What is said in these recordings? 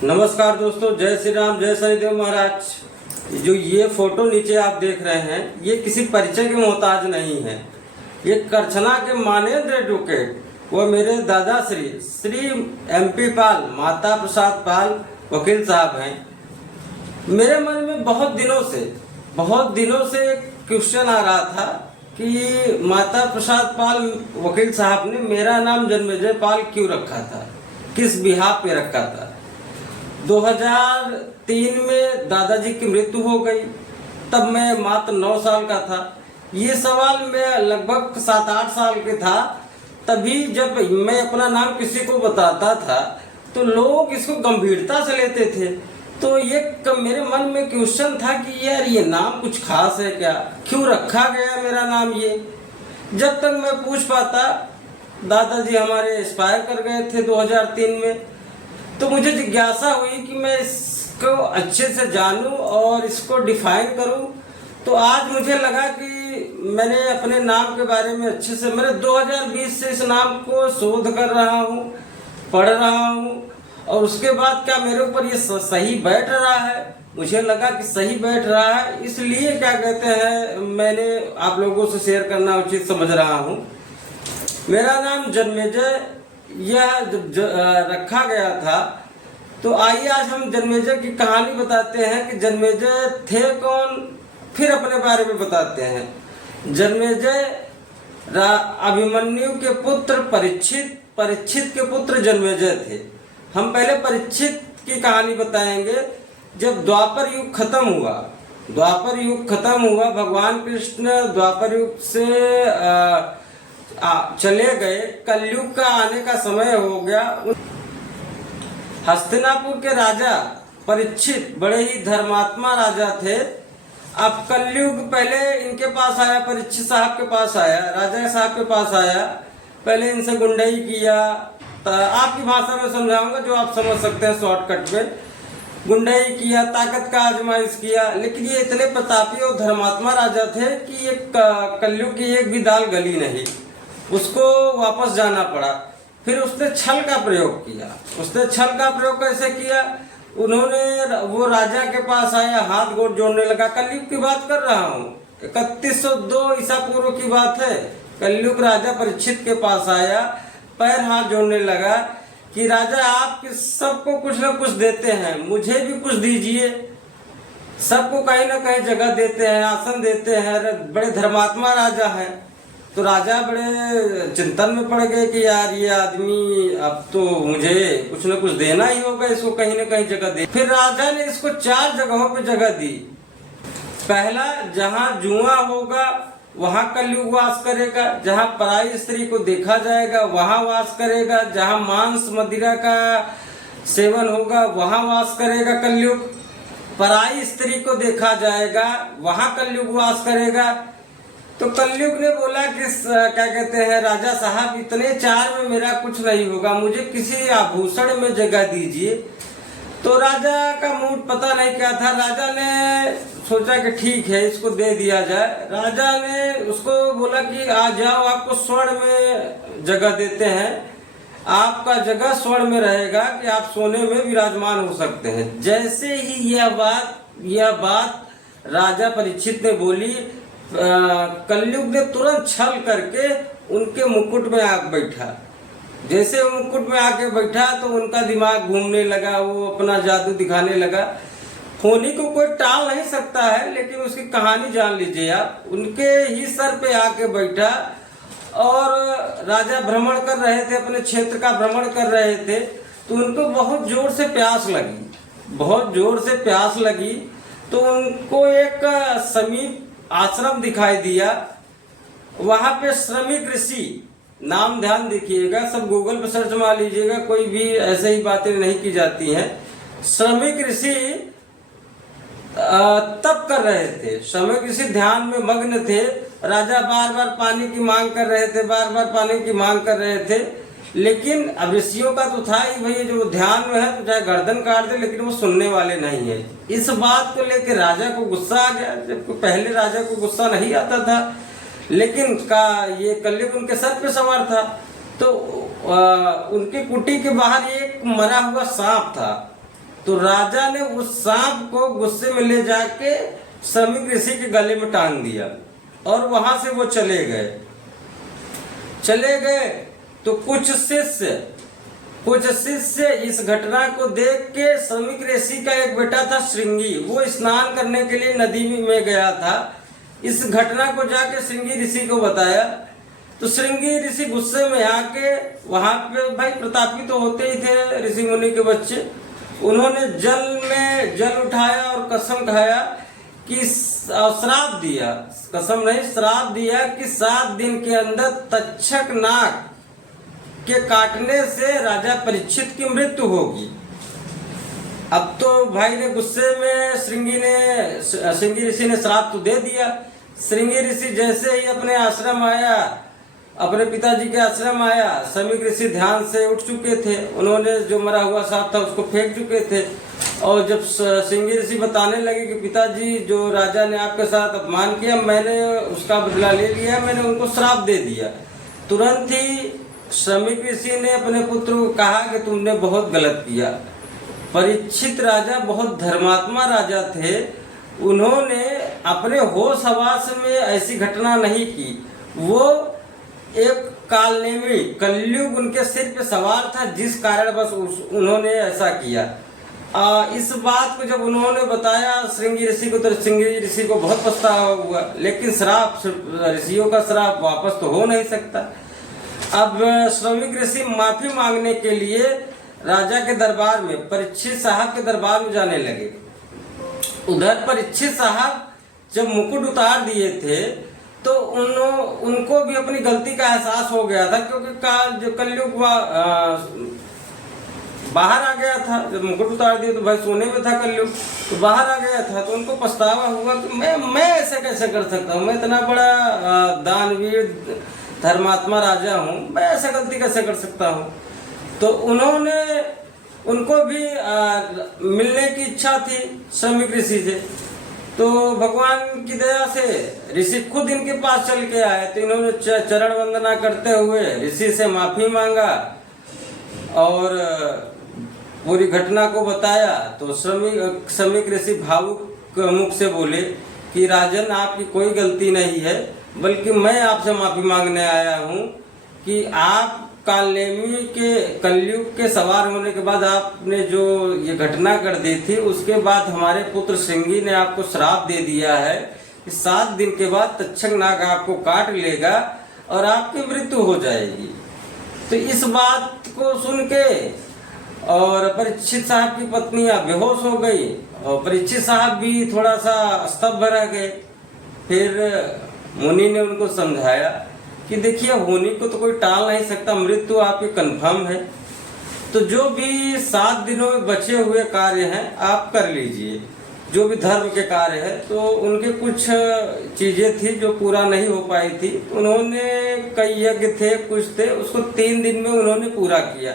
नमस्कार दोस्तों, जय श्री राम, जय शनिदेव महाराज। जो ये फोटो नीचे आप देख रहे हैं, ये किसी परिचय के मोहताज नहीं है। ये करछना के मानेंद्र एडवोकेट वो मेरे दादा श्री MP पाल, माता प्रसाद पाल वकील साहब हैं। मेरे मन में बहुत दिनों से एक क्वेश्चन आ रहा था कि माता प्रसाद पाल वकील साहब ने मेरा नाम जन्मेजय पाल क्यों रखा था, किस बिहाफ पे रखा था। 2003 में दादाजी की मृत्यु हो गई, तब मैं मात्र 9 साल का था। ये सवाल मैं लगभग 7-8 साल के था। तभी जब मैं अपना नाम किसी को बताता था तो लोग इसको गंभीरता से लेते थे। तो ये मेरे मन में क्वेश्चन था कि यार ये नाम कुछ खास है क्या, क्यों रखा गया मेरा नाम ये। जब तक मैं पूछ पाता, दादाजी हमारे एक्सपायर कर गए थे 2003 में। तो मुझे जिज्ञासा हुई कि मैं इसको अच्छे से जानूं और इसको डिफाइन करूं। तो आज मुझे लगा कि मैंने अपने नाम के बारे में अच्छे से, मैंने 2020 से इस नाम को शोध कर रहा हूं, पढ़ रहा हूं, और उसके बाद क्या मेरे ऊपर ये सही बैठ रहा है। मुझे लगा कि सही बैठ रहा है, इसलिए क्या कहते हैं मैंने आप लोगों से शेयर करना उचित समझ रहा हूं। मेरा नाम जन्मेजय यह रखा गया था। तो आइए आज हम जन्मेजय की कहानी बताते हैं कि जन्मेजय थे कौन, फिर अपने बारे में बताते हैं। जन्मेजय अभिमन्यु के पुत्र परीक्षित के पुत्र जन्मेजय थे। हम पहले परीक्षित की कहानी बताएंगे। जब द्वापर युग खत्म हुआ, भगवान कृष्ण द्वापर युग से चले गए, कलयुग का आने का समय हो गया। हस्तिनापुर के राजा परीक्षित बड़े ही धर्मात्मा राजा थे। अब कलयुग पहले इनके पास आया, परीक्षित साहब के पास आया, राजा साहब के पास आया। पहले इनसे गुंडाई किया, आपकी भाषा में समझाऊंगा जो आप समझ सकते हैं शॉर्टकट में। गुंडाई किया, ताकत का आजमाइश किया, लेकिन ये इतने प्रतापी और धर्मात्मा राजा थे कि ये कलयुग की एक भी दाल गली नहीं, उसको वापस जाना पड़ा। फिर उसने छल का प्रयोग किया। उसने छल का प्रयोग कैसे किया? वो राजा के पास आया, हाथ गोड़ जोड़ने लगा। कलयुग की बात कर रहा हूँ, 3102 ईसा पूर्व की बात है। कलयुग राजा परीक्षित के पास आया, पैर हाथ जोड़ने लगा कि राजा आप सबको कुछ न कुछ देते हैं, मुझे भी कुछ दीजिए। सबको कहीं ना कहीं जगह देते हैं, आसन देते हैं, बड़े धर्मात्मा राजा है। तो राजा बड़े चिंतन में पड़ गए कि यार ये आदमी अब तो मुझे कुछ न कुछ देना ही होगा, इसको कहीं न कहीं जगह दे। फिर राजा ने इसको 4 जगहों पे जगह दी। पहला, जहाँ जुआ होगा वहाँ कलयुग वास करेगा, जहाँ पराई स्त्री को देखा जाएगा वहाँ वास करेगा, जहाँ मांस मदिरा का सेवन होगा वहाँ वास करेगा कलयुग। पराई स्त्री को देखा जाएगा वहाँ कलयुग वास करेगा। तो कलयुग ने बोला कि क्या कहते हैं राजा साहब, इतने 4 में मेरा कुछ नहीं होगा, मुझे किसी आभूषण में जगह दीजिए। तो राजा का मूड पता नहीं क्या था। राजा ने सोचा कि ठीक है इसको दे दिया जाए। राजा ने उसको बोला कि आ जाओ, आपको स्वर्ण में जगह देते हैं, आपका जगह स्वर्ण में रहेगा कि आप सोने में विराजमान हो सकते हैं। जैसे ही यह बात राजा परीक्षित ने बोली, कलयुग ने तुरंत छल करके उनके मुकुट में आके बैठा। जैसे वो मुकुट में आके बैठा तो उनका दिमाग घूमने लगा, वो अपना जादू दिखाने लगा। फोनी को कोई टाल नहीं सकता है, लेकिन उसकी कहानी जान लीजिए आप। उनके ही सर पे आके बैठा और राजा भ्रमण कर रहे थे, अपने क्षेत्र का भ्रमण कर रहे थे। तो उनको बहुत जोर से प्यास लगी। तो उनको एक समीप आश्रम दिखाई दिया। वहां पे श्रमिक ऋषि, नाम ध्यान देखिएगा, सब गूगल पे सर्च मार लीजिएगा, कोई भी ऐसे ही बातें नहीं की जाती हैं। श्रमिक ऋषि तप कर रहे थे, श्रमिक ऋषि ध्यान में मग्न थे। राजा बार बार पानी की मांग कर रहे थे, लेकिन अब ऋषियों का तो था ही भैया, जो ध्यान में है तो चाहे गर्दन काट दे, लेकिन वो सुनने वाले नहीं है। इस बात को लेकर राजा को गुस्सा आ गया, जबकि पहले राजा को गुस्सा नहीं आता था, लेकिन ये कलयुग उनके सर पे सवार था। तो उनकी कुटी के बाहर एक मरा हुआ सांप था। तो राजा ने उस सांप को गुस्से में ले जाके श्रमिक ऋषि के गले में टांग दिया और वहां से वो चले गए। तो कुछ शिष्य इस घटना को देख के श्रमिक ऋषि का एक बेटा था श्रृंगी, वो स्नान करने के लिए नदी में गया था। इस घटना को जाके श्रृंगी ऋषि को बताया। तो श्रृंगी ऋषि गुस्से में आके वहां पे, भाई प्रतापी तो होते ही थे ऋषि मुनि के बच्चे, उन्होंने जल उठाया और कसम खाया कि श्राप दिया, कसम नहीं श्राप दिया कि 7 दिन के अंदर तक्षक नाग के काटने से राजा परीक्षित की मृत्यु होगी। अब तो भाई ने गुस्से में श्रृंगी ऋषि ने श्राप तो दे दिया। श्रृंगी ऋषि जैसे ही अपने आश्रम आया, अपने पिताजी के आश्रम आया, श्रमिक ऋषि ध्यान से उठ चुके थे, उन्होंने जो मरा हुआ सांप था उसको फेंक चुके थे। और जब श्रृंगी ऋषि बताने लगे कि पिताजी जो राजा ने आपके साथ अपमान किया, मैंने उसका बदला ले लिया, मैंने उनको श्राप दे दिया। तुरंत ही श्रमिक ऋषि ने अपने पुत्र को कहा कि तुमने बहुत गलत किया। परीक्षित राजा बहुत धर्मात्मा राजा थे, उन्होंने अपने होश हवास में ऐसी घटना नहीं की। वो एक कालनेमी कलयुग उनके सिर पे सवार था, जिस कारण बस उन्होंने ऐसा किया। इस बात को जब उन्होंने बताया श्रृंगी ऋषि को, तो श्रृंगी ऋषि को बहुत पछतावा हुआ, लेकिन श्राप, ऋषियों का श्राप वापस तो हो नहीं सकता। अब श्रमिक ऋषि माफी मांगने के लिए राजा के दरबार में, परीक्षित साहब के दरबार में जाने लगे। उधर परीक्षित साहब जब मुकुट उतार दिए थे तो उनको भी अपनी गलती का एहसास हो गया था, क्योंकि कलयुग बाहर आ गया था। जब मुकुट उतार दिया तो भाई सोने में था कलयुग, तो बाहर आ गया था। तो उनको पछतावा हुआ कि मैं ऐसे कैसे कर सकता हूँ, मैं इतना बड़ा दानवीर धर्मात्मा राजा हूँ, मैं ऐसा गलती कैसे कर सकता हूँ। तो उनको भी मिलने की इच्छा थी श्रमिक ऋषि से। तो भगवान की दया से ऋषि खुद इनके पास चल के आए। तो इन्होंने चरण वंदना करते हुए ऋषि से माफी मांगा और पूरी घटना को बताया। तो श्रमिक ऋषि भावुक मुख से बोले कि राजन, आपकी कोई गलती नहीं है, बल्कि मैं आपसे माफी मांगने आया हूँ कि आप कालनेमी के कलयुग के सवार होने के बाद आपने जो ये घटना कर दी थी, उसके बाद हमारे पुत्र श्रृंगी ने आपको श्राप दे दिया है कि 7 दिन के बाद तक्षक नाग आपको काट लेगा और आपकी मृत्यु हो जाएगी। तो इस बात को सुन के और परीक्षित साहब की पत्नियां बेहोश हो गई और परीक्षित साहब भी थोड़ा सा स्तब्ध रह गए। फिर मुनि ने उनको समझाया कि देखिए, होनी को तो कोई टाल नहीं सकता, मृत्यु आपकी कंफर्म है। तो जो भी 7 दिनों में बचे हुए कार्य हैं आप कर लीजिए, जो भी धर्म के कार्य है। तो उनके कुछ चीजें थी जो पूरा नहीं हो पाई थी, उन्होंने कई यज्ञ थे, कुछ थे, उसको 3 दिन में उन्होंने पूरा किया।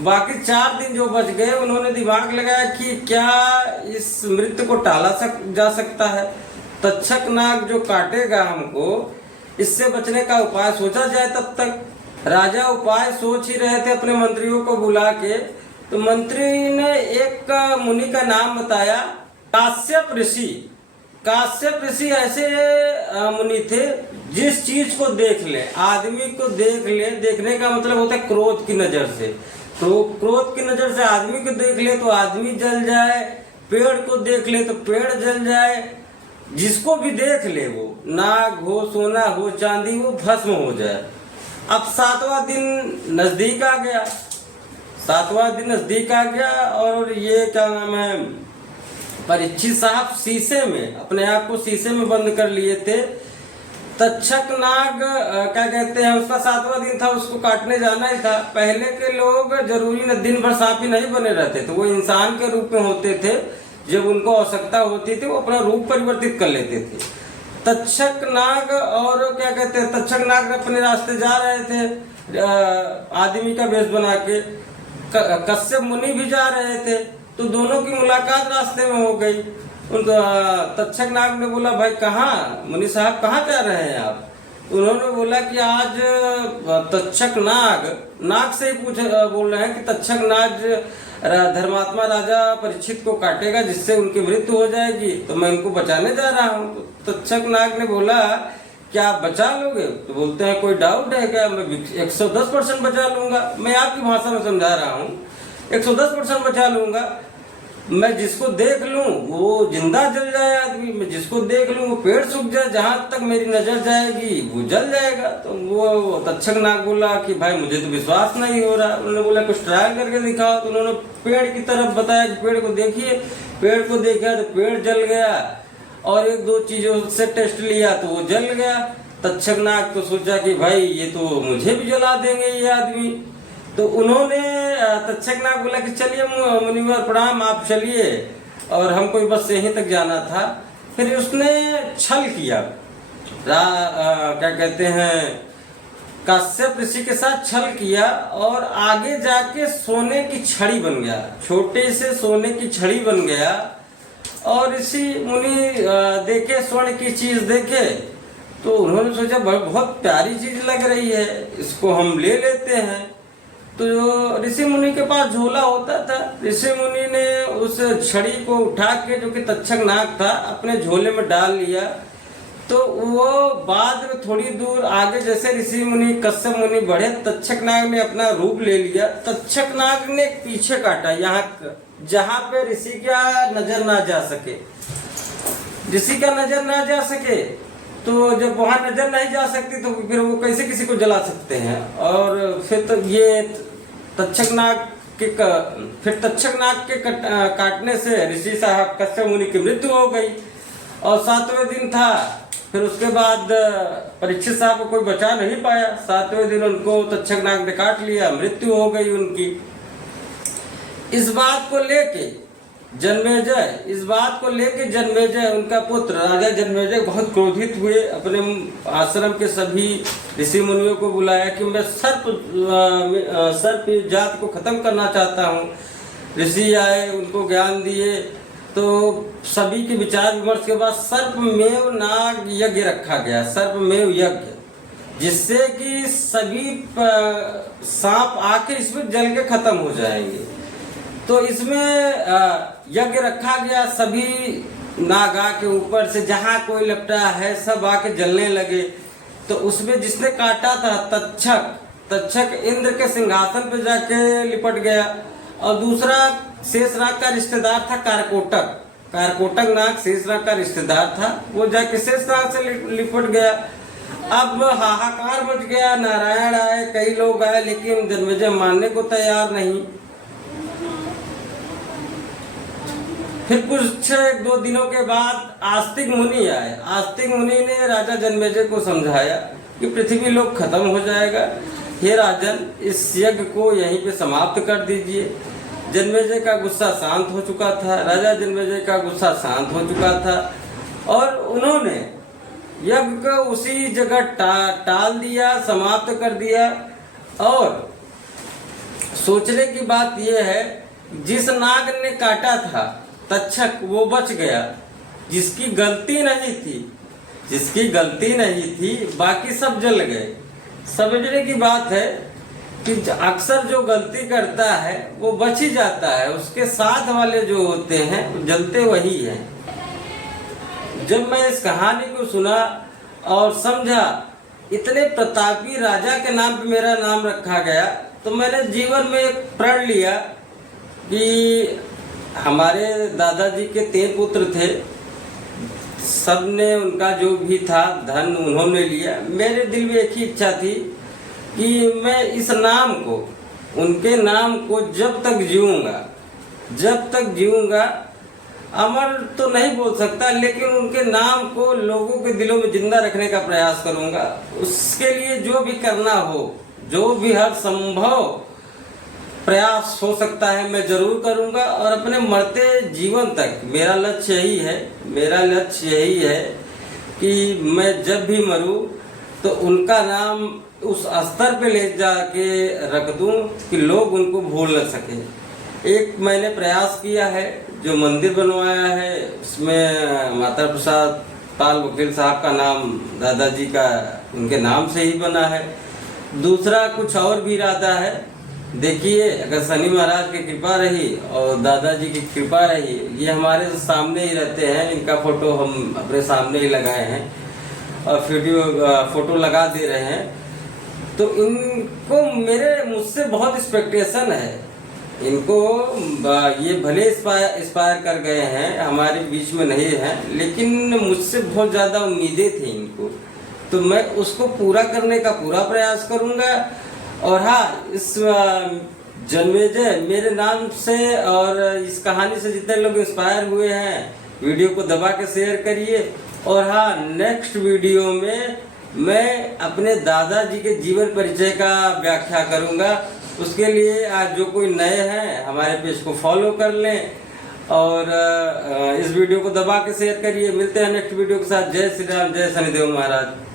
बाकी 4 दिन जो बच गए, उन्होंने दिमाग लगाया कि क्या इस मृत्यु को टाला जा सकता है। तक्षक नाग जो काटेगा हमको, इससे बचने का उपाय सोचा जाए। तब तक राजा उपाय सोच ही रहे थे अपने मंत्रियों को बुला के। तो मंत्री ने एक मुनि का नाम बताया, काश्यप ऋषि। काश्यप ऋषि ऐसे मुनि थे, जिस चीज को देख ले, आदमी को देख ले, देखने का मतलब होता है क्रोध की नजर से। तो क्रोध की नजर से आदमी को देख ले तो आदमी जल जाए, पेड़ को देख ले तो पेड़ जल जाए, जिसको भी देख ले, वो नाग हो, सोना हो, चांदी, वो भस्म हो जाए। अब 7वां दिन नजदीक आ गया। 7वां दिन नजदीक आ गया और ये क्या नाम है, परीक्षित साहब शीशे में, अपने आप को शीशे में बंद कर लिए थे। तक्षक नाग क्या कहते हैं, उसका 7वां दिन था, उसको काटने जाना ही था। पहले के लोग जरूरी न दिन भर सांप ही नहीं बने रहते थे, वो इंसान के रूप में होते थे। जब उनको आवश्यकता होती थी वो अपना रूप परिवर्तित कर लेते थे। तक्षक नाग और क्या कहते हैं, तक्षक नाग अपने रास्ते जा रहे थे आदमी का वेश बना के, कश्यप मुनि भी जा रहे थे। तो दोनों की मुलाकात रास्ते में हो गई। तक्षक नाग ने बोला, भाई कहाँ, मुनि साहब कहाँ जा रहे हैं आप। उन्होंने बोला कि आज तक्षक नाग से ही बोल रहे हैं कि तक्षक धर्मात्मा राजा परीक्षित को काटेगा जिससे उनकी मृत्यु हो जाएगी, तो मैं उनको बचाने जा रहा हूँ। तो तक्षक नाग ने बोला क्या आप बचा लोगे? तो बोलते हैं कोई डाउट है क्या? मैं 110% बचा लूंगा। मैं आपकी भाषा में समझा रहा हूँ, 110% बचा लूंगा। मैं जिसको देख लूं वो जिंदा जल जाए आदमी, मैं जिसको देख लूं वो पेड़ सूख जाए, जहां तक मेरी नजर जाएगी वो जल जाएगा। तो वो तक्षक नाग बोला कि भाई मुझे तो विश्वास नहीं हो रहा। उन्होंने बोला कुछ ट्रायल करके दिखाओ। तो उन्होंने पेड़ की तरफ बताया कि पेड़ को देखिए। पेड़ को देखा तो पेड़ जल गया, और एक दो चीजों से टेस्ट लिया तो वो जल गया। तक्षक नाग तो सोचा कि भाई ये तो मुझे भी जला देंगे ये आदमी। तो उन्होंने तक्षक नाग बोला कि चलिए मुनिवर प्रणाम, आप चलिए, और हमको बस यहीं तक जाना था। फिर उसने छल किया, क्या कहते हैं, काश्यप ऋषि के साथ छल किया, और आगे जाके सोने की छड़ी बन गया, छोटे से सोने की छड़ी बन गया। और ऋषि मुनि देखे, स्वर्ण की चीज देखे, तो उन्होंने सोचा बहुत प्यारी चीज लग रही है, इसको हम ले लेते हैं। तो ऋषि मुनि के पास झोला होता था, ऋषि मुनि ने उस छड़ी को उठा के, जो कि तक्षक नाग था, अपने झोले में डाल लिया। तो वो बाद में थोड़ी दूर आगे जैसे ऋषि मुनि कश्यप मुनि बढ़े, तक्षक नाग ने अपना रूप ले लिया। तक्षक नाग ने पीछे काटा, यहाँ जहाँ पे ऋषि का नजर ना जा सके, ऋषि का नजर ना जा सके। तो जब वहां नजर नहीं जा सकती तो फिर वो कैसे किसी को जला सकते हैं। और फिर तो ये तक्षक नाग के काटने से ऋषि साहब कश्यप मुनि की मृत्यु हो गई। और 7वें दिन था, फिर उसके बाद परीक्षित साहब को कोई बचा नहीं पाया। 7वें दिन उनको तक्षक नाग ने काट लिया, मृत्यु हो गई उनकी। इस बात को लेके जन्मेजय उनका पुत्र राजा जन्मेजय बहुत क्रोधित हुए। अपने आश्रम के सभी ऋषि मुनियों को बुलाया कि मैं सर्प जात को खत्म करना चाहता हूँ। ऋषि आए, उनको ज्ञान दिए। तो सभी के विचार विमर्श के बाद सर्पमेव नाग यज्ञ रखा गया, सर्पमेव यज्ञ, जिससे कि सभी सांप आके इसमें जल के खत्म हो जाएंगे। तो इसमें यज्ञ रखा गया, सभी नागा के ऊपर से जहां कोई लपटा है सब आके जलने लगे। तो उसमें जिसने काटा था तक्षक इंद्र के सिंहासन पे जाके लिपट गया। और दूसरा शेषनाग का रिश्तेदार था कारकोटक नाग शेषनाग का रिश्तेदार था, वो जाके शेषनाग से लिपट गया। अब हाहाकार मच गया, नारायण आए, कई लोग आए, लेकिन जन्मेजय मानने को तैयार नहीं। फिर कुछ 1-2 दिनों के बाद आस्तिक मुनि आए। आस्तिक मुनि ने राजा जन्मेजय को समझाया कि पृथ्वी लोक खत्म हो जाएगा, हे राजन इस यज्ञ को यहीं पे समाप्त कर दीजिए। जन्मेजय का गुस्सा शांत हो चुका था, राजा जन्मेजय का गुस्सा शांत हो चुका था, और उन्होंने यज्ञ को उसी जगह टाल दिया, समाप्त कर दिया। और सोचने की बात यह है, जिस नाग ने काटा था तक्षक, वो बच गया, जिसकी गलती नहीं थी, बाकी सब जल गए। समझने की बात है कि अक्सर जो गलती करता है वो बच ही जाता है, उसके साथ वाले जो होते हैं वो जलते वही हैं। जब मैं इस कहानी को सुना और समझा इतने प्रतापी राजा के नाम पे मेरा नाम रखा गया, तो मैंने जीवन में एक प्रण लिया कि हमारे दादाजी के 3 पुत्र थे, सबने उनका जो भी था धन उन्होंने लिया। मेरे दिल में एक ही इच्छा थी कि मैं इस नाम को, उनके नाम को जब तक जीऊंगा, अमर तो नहीं बोल सकता, लेकिन उनके नाम को लोगों के दिलों में जिंदा रखने का प्रयास करूंगा। उसके लिए जो भी करना हो, जो भी हर संभव प्रयास हो सकता है मैं जरूर करूंगा। और अपने मरते जीवन तक मेरा लक्ष्य यही है कि मैं जब भी मरूं तो उनका नाम उस स्तर पे ले जाके रख दूं कि लोग उनको भूल न सके। एक मैंने प्रयास किया है, जो मंदिर बनवाया है उसमें माता प्रसाद पाल वकील साहब का नाम दादाजी का उनके नाम से ही बना है। दूसरा कुछ और भी इरादा है देखिए, अगर शनि महाराज की कृपा रही और दादाजी की कृपा रही, ये हमारे सामने ही रहते हैं, इनका फोटो हम अपने सामने ही लगाए हैं और फोटो लगा दे रहे हैं। तो इनको मेरे मुझसे बहुत एक्सपेक्टेशन है। इनको ये भले इंस्पायर कर गए हैं, हमारे बीच में नहीं है, लेकिन मुझसे बहुत ज़्यादा उम्मीदें थी इनको, तो मैं उसको पूरा करने का पूरा प्रयास करूँगा। और हाँ, इस जन्मेजय मेरे नाम से और इस कहानी से जितने लोग इंस्पायर हुए हैं, वीडियो को दबा के शेयर करिए। और हाँ, नेक्स्ट वीडियो में मैं अपने दादाजी के जीवन परिचय का व्याख्या करूँगा। उसके लिए आज जो कोई नए हैं हमारे पेज को फॉलो कर लें और इस वीडियो को दबा के शेयर करिए। मिलते हैं नेक्स्ट वीडियो के साथ। जय श्री राम, जय शनिदेव महाराज।